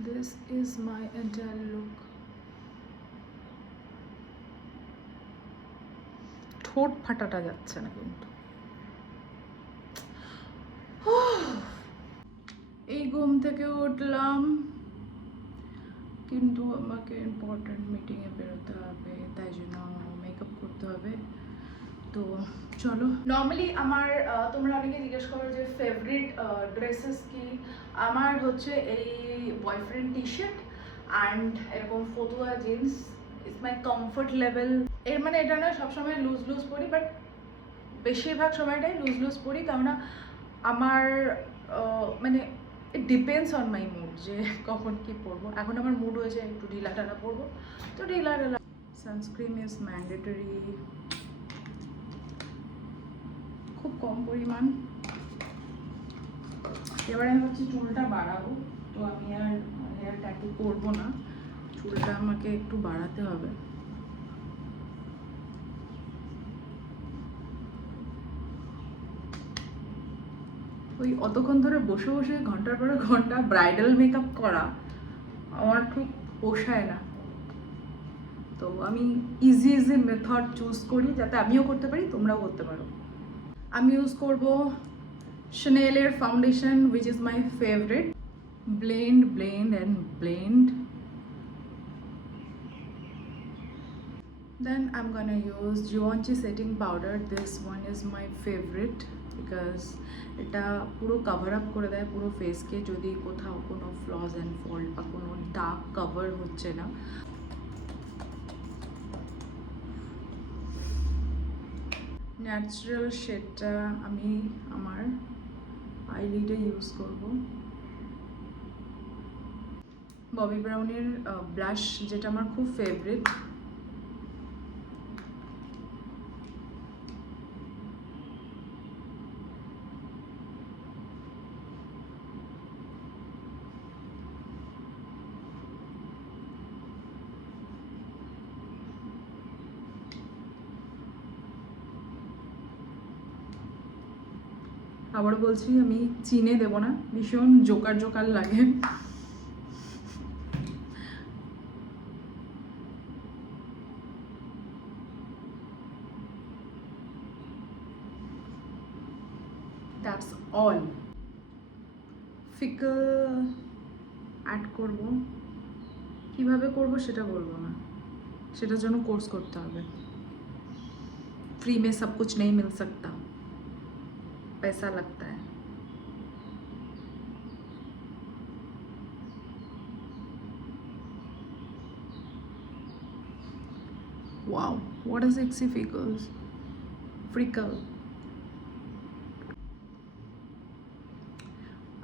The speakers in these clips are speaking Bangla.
This is my entire look. ঠোঁট ফাটাটা যাচ্ছে না কিন্তু। এই ঘুম থেকে উঠলাম, কিন্তু আমাকে ইম্পর্ট্যান্ট মিটিংয়ে বেরোতে হবে, তাই জন্য মেকআপ করতে হবে। তো চলো। নর্মালি আমার তোমরা অনেকে জিজ্ঞেস করো যে ফেভারিট ড্রেসেস কি। আমার হচ্ছে এই বয়ফ্রেন্ড টি শার্ট অ্যান্ড এরকম ফতুয়া jeans is my comfort level. এর মানে এটা না সবসময় লুজ লুজ পরি, বাট বেশিরভাগ সময়টাই লুজ লুজ পরি, কারণ আমার মানে it depends on my mood যে কখন কি পরবো। এখন আমার মুড হয়েছে একটু ঢিলা ঢালা পরবো, তো ঢিলা ঢালা। সানস্ক্রিন ইজ ম্যান্ডেটরি, খুব কম পরিমাণ। এবারে আমি ভাবছি চুলটা বাড়াবো, তো আমি আর হেয়ার ট্যাটু করবো না, চুলটা আমাকে একটু বাড়াতে হবে। ওই অতক্ষণ ধরে বসে বসে ঘন্টার পরে ঘন্টা ব্রাইডাল মেকআপ করা আমার ঠিক পোষায় না। তো আমি ইজি ইজি মেথড চুজ করি যাতে আমিও করতে পারি, তোমরাও করতে পারো। আমি ইউজ করবো Chanel foundation, which is my favorite. Blend, blend and blend. Then I'm gonna use Givenchy setting powder. This one is my favorite because এটা পুরো কভার আপ করে দেয় পুরো ফেসকে, যদি কোথাও কোনো ফ্লজ অ্যান্ড ফল্ট বা কোনো ডার্ক কভার হচ্ছে না। ন্যাচারাল শেডটা আমি আমার আইলিডে ইউজ করব। ববি ব্রাউনের ব্লাশ, যেটা আমার খুব ফেভারিট। আবার বলছি, আমি চিনে দেব না, ভীষণ জোকার জোকার লাগে। That's all. ফিকল অ্যাড করব, কিভাবে করব সেটা বলবো না, সেটার জন্য কোর্স করতে হবে। फ्री में सब कुछ नहीं मिल सकता, पैसा लगता है। Wow, what a sexy figures. Frickle.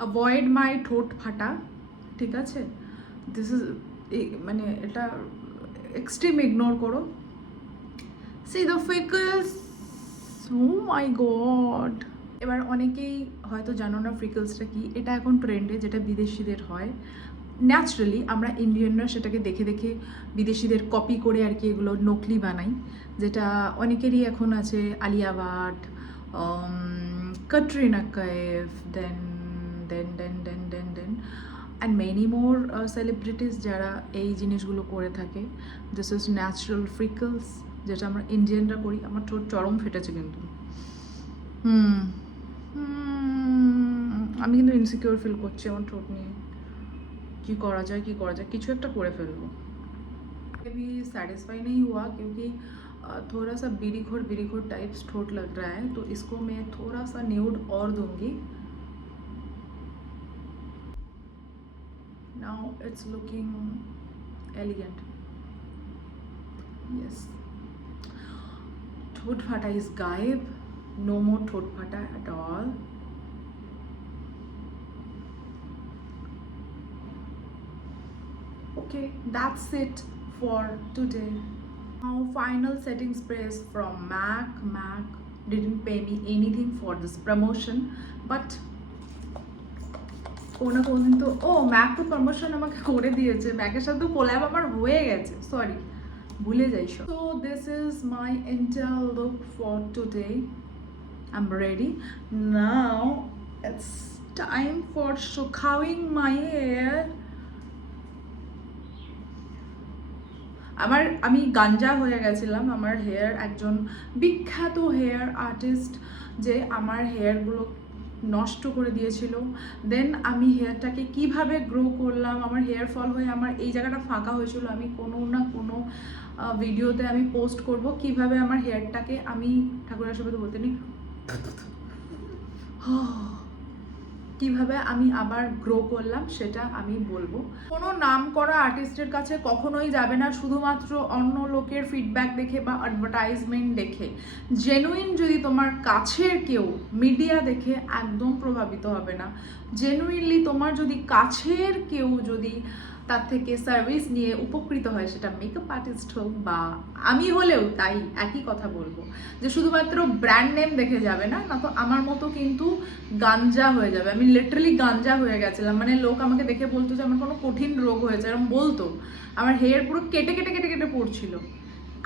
Avoid my ঠোঁট ফাটা, ঠিক আছে? দিস ইজ মানে এটা এক্সট্রিম ইগনোর করো। See the ফ্রিকলস, oh my god. এবার অনেকেই হয়তো জানো না ফ্রিকলসটা কি। এটা এখন ট্রেন্ডে, যেটা বিদেশিদের হয়। ন্যাচারালি আমরা ইন্ডিয়ানরা সেটাকে দেখে দেখে বিদেশিদের কপি করে আর কি এগুলো নকলি বানাই, যেটা অনেকেরই এখন আছে। আলিয়া ভাট, ক্যাটরিনা কাইফ, দেন দেন দেন দেন দেন দেন অ্যান্ড মেনি মোর সেলিব্রিটিস যারা এই জিনিসগুলো করে থাকে। দিস ইজ ন্যাচারাল ফ্রিকলস, যেটা আমরা ইন্ডিয়ানরা করি। আমার ঠোঁট চরম ফেটেছে কিন্তু, আমি কিন্তু ইনসিকিউর ফিল করছি আমার ঠোঁট নিয়ে। কি করা যায়, কি করা যায়, কিছু একটা করে ফেলবো। अभी सेटिस्फाई नहीं हुआ क्योंकि थोड़ा सा बीड़ी घोर टाइप्स ठोट लग रहा है, तो इसको मैं थोड़ा सा न्यूड और दूंगी। Now it's looking elegant. Yes. ठोट Phata is गायब. No more ठोट Phata at all. Okay, that's it for today. Now final setting sprays from MAC didn't pay me anything for this promotion, but কোনো কোনদিন তো ম্যাক তো প্রমোশন আমাকে করে দিয়েছে, ম্যাকের সাথে তো কোল্যাব আমার হয়ে গেছে, সরি ভুলে যাই সব। So this is my entire look for today. I'm ready. Now it's time for শুকাউইং my hair. আমি গাঞ্জা হয়ে গেছিলাম। আমার হেয়ার একজন বিখ্যাত হেয়ার আর্টিস্ট যে আমার হেয়ারগুলো নষ্ট করে দিয়েছিল। দেন আমি হেয়ারটাকে কিভাবে গ্রো করলাম, আমার হেয়ার ফল হয়ে আমার এই জায়গাটা ফাঁকা হয়েছিল, আমি কোনো না কোনো ভিডিওতে আমি পোস্ট করব কিভাবে আমার হেয়ারটাকে আমি ঠাকুরের আশীর্বাদ বলতে নেই কিভাবে আমি আবার গ্রো করলাম সেটা আমি বলবো। কোনো নাম করা আর্টিস্টের কাছে কখনোই যাবে না শুধুমাত্র অন্য লোকের ফিডব্যাক দেখে বা অ্যাডভার্টাইজমেন্ট দেখে। জেনুইন যদি তোমার কাছের কেউ, মিডিয়া দেখে একদম প্রভাবিত হবে না। জেনুইনলি তোমার যদি কাছের কেউ যদি তার থেকে সার্ভিস নিয়ে উপকৃত হয়, সেটা মেকআপ আর্টিস্ট হোক বা আমি হলেও তাই একই কথা বলবো, যে শুধুমাত্র ব্র্যান্ড নেম দেখে যাবে না, না তো আমার মতো কিন্তু গাঞ্জা হয়ে যাবে। আমি লিটারালি গাঞ্জা হয়ে গেছিলাম, মানে লোক আমাকে দেখে বলতো যে আমার কোনো কঠিন রোগ হয়েছে, এরকম বলতো। আমার হেয়ার পুরো কেটে কেটে কেটে কেটে পড়ছিল,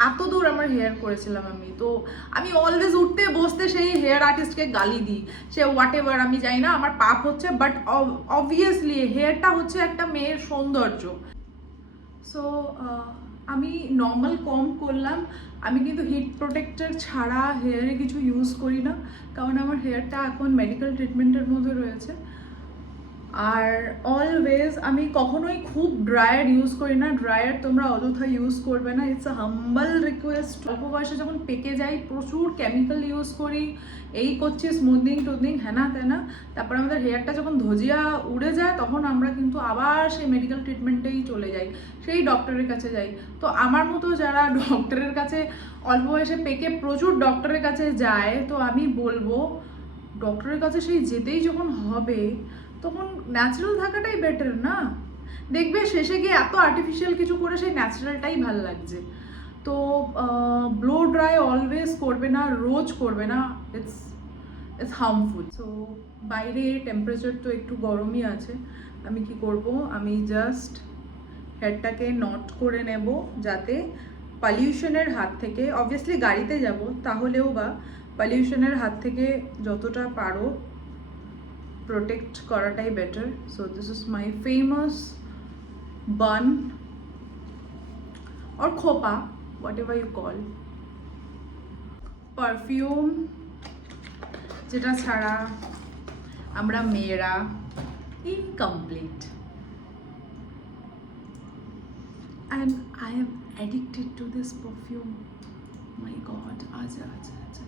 এত দূর আমার হেয়ার করেছিলাম আমি। তো আমি অলওয়েজ উঠতে বসতে সেই হেয়ার আর্টিস্টকে গালি দিই, সে হোয়াট এভার, আমি জানি না আমার পাপ হচ্ছে, বাট অবভিয়াসলি হেয়ারটা হচ্ছে একটা মেয়ের সৌন্দর্য। সো আমি নর্মাল কম করলাম। আমি কিন্তু হিট প্রোটেক্টর ছাড়া হেয়ারে কিছু ইউজ করি না, কারণ আমার হেয়ারটা এখন মেডিকেল ট্রিটমেন্টের মধ্যে রয়েছে। আর অলওয়েজ আমি কখনোই খুব ড্রায়ার ইউজ করি না। ড্রায়ার তোমরা অযথা ইউজ করবে না, ইটস আ হাম্বল রিকোয়েস্ট। অল্প বয়সে যখন পেকে যাই প্রচুর কেমিক্যাল ইউজ করি, এই করছি স্মুথনিং টুথনিং হ্যানা তেনা, তারপর আমাদের হেয়ারটা যখন ধজিয়া উড়ে যায় তখন আমরা কিন্তু আবার সেই মেডিকেল ট্রিটমেন্টেই চলে যাই, সেই ডক্টরের কাছে যাই। তো আমার মতো যারা ডক্টরের কাছে অল্প বয়সে পেকে প্রচুর ডক্টরের কাছে যায়, তো আমি বলবো ডক্টরের কাছে সেই যেতেই যখন হবে তখন ন্যাচারাল থাকাটাই বেটার না? দেখবে শেষে গিয়ে এত আর্টিফিশিয়াল কিছু করে সেই ন্যাচারালটাই ভালো লাগছে। তো ব্লো ড্রাই অলওয়েজ করবে না, রোজ করবে না, ইটস ইটস হার্মফুল। সো বাইরে টেম্পারেচার তো একটু গরমই আছে, আমি কি করব, আমি জাস্ট হেডটাকে নট করে নেব যাতে পলিউশনের হাত থেকে, অবভিয়াসলি গাড়িতে যাব তাহলেও বা পলিউশনের হাত থেকে যতটা পারো protect karatai better. So this is my famous bun or khopa, whatever you call, perfume যেটা ছাড়া আমরা মেয়েরা incomplete, and I am addicted to this perfume. My god, aja aja aja.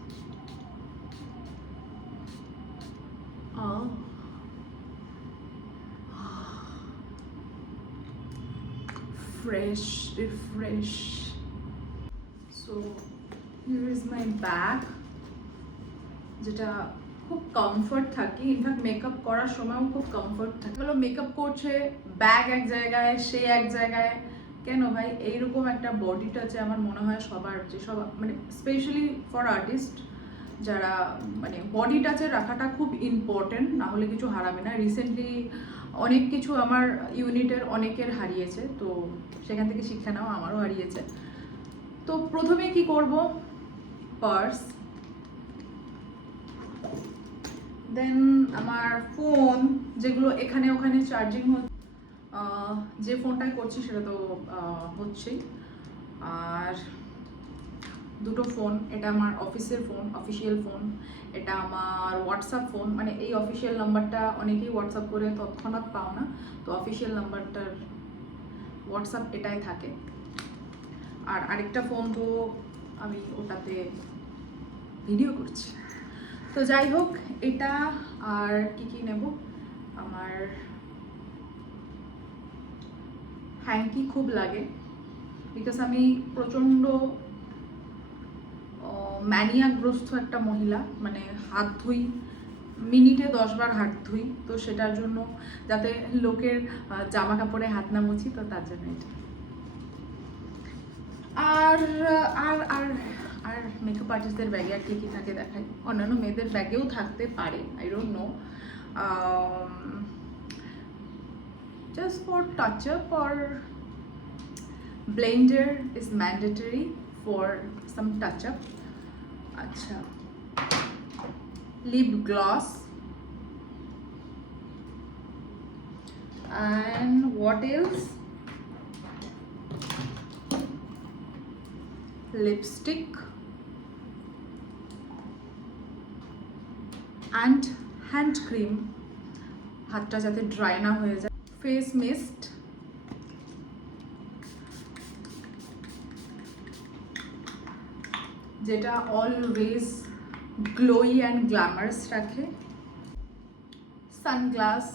Oh, fresh, refresh. So here is my bag, যেটা খুব কমফর্ট থাকে, ইনফ্যাক্ট মেকআপ করার সময়ও খুব কমফর্ট থাকে। বলো মেকআপ করছে, ব্যাগ এক জায়গায়, সে এক জায়গায়, কেন ভাই? এইরকম একটা বডি টাচে আমার মনে হয় সবার, যে সব মানে স্পেশালি ফর আর্টিস্ট যারা, মানে বডি টাচে রাখাটা খুব ইম্পর্টেন্ট, না হলে কিছু হারাবে না। রিসেন্টলি অনেক কিছু আমার ইউনিটের অনেকের হারিয়েছে, তো সেখান থেকে শিক্ষা নাও, আমারও হারিয়েছে। তো প্রথমে কি করব, পার্স, দেন আমার ফোন, যেগুলো এখানে ওখানে চার্জিং হচ্ছে, যে ফোনটাই করছি সেটা তো হচ্ছেই। আর দুটো ফোন, এটা আমার অফিসের ফোন, অফিসিয়াল ফোন, এটা আমার হোয়াটসঅ্যাপ ফোন, মানে এই অফিসিয়াল নাম্বারটা অনেকেই হোয়াটসঅ্যাপ করে তৎক্ষণাৎ পাও না, তো অফিসিয়াল নাম্বারটার হোয়াটসঅ্যাপ এটাই থাকে। আর আরেকটা ফোন তো আমি ওটাতে ভিডিও করছি। তো যাই হোক, এটা আর কি নেব, আমার হ্যাঙ্কি খুব লাগে, বিকজ আমি প্রচণ্ড ম্যানিয়াগ্রস্ত একটা মহিলা, মানে হাত ধুই মিনিটে 10 বার হাত ধুই, তো সেটার জন্য যাতে লোকের জামা কাপড়ে হাত না মুছি, তো তার জন্য এটা। আর আর আর আর মেকআপ আর্টিস্টদের ব্যাগে আর কী থাকে দেখাই, অন্যান্য মেয়েদের ব্যাগেও থাকতে পারে, I don't know, just for touch up or blender is mandatory for some touch up. Acha, lip gloss, and what else, lipstick and hand cream, হাতটা যাতে ড্রাই না হয়ে যায়, ফেস মিস্ট, যেটা অলওয়েজ গ্লোই অ্যান্ড গ্ল্যামারাস রাখে, সানগ্লাস,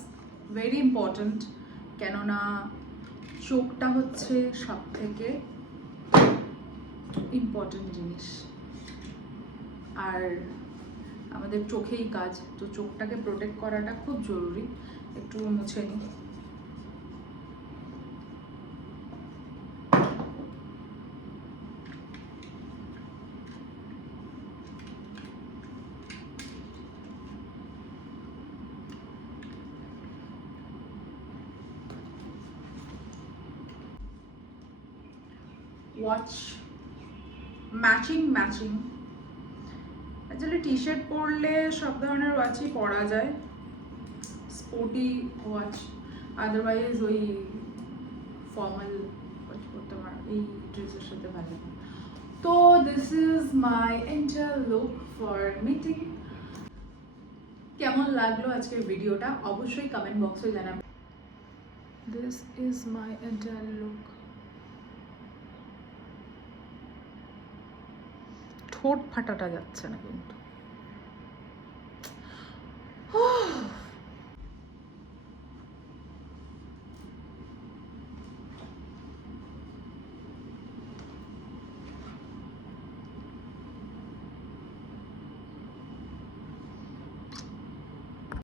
ভেরি ইম্পর্ট্যান্ট, কেননা চোখটা হচ্ছে সব থেকে ইম্পর্ট্যান্ট জিনিস, আর আমাদের চোখেই কাজ, তো চোখটাকে প্রোটেক্ট করাটা খুব জরুরি। একটু মুছে নিই। Watch, matching actually T shirt পরলে সব ধরনের ওয়াচই পরা যায়, স্পোর্টি ওয়াচ, আদারওয়াইজ ওই ফর্মাল ওয়াচ পরতে পার এই ড্রেসের সাথে ভালো। তো this is my entire look for meeting. কেমন লাগলো আজকের ভিডিওটা অবশ্যই কমেন্ট বক্সে জানাবেন। This is my entire look. ঠোঁট ফাটাটা যাচ্ছে না কিন্তু।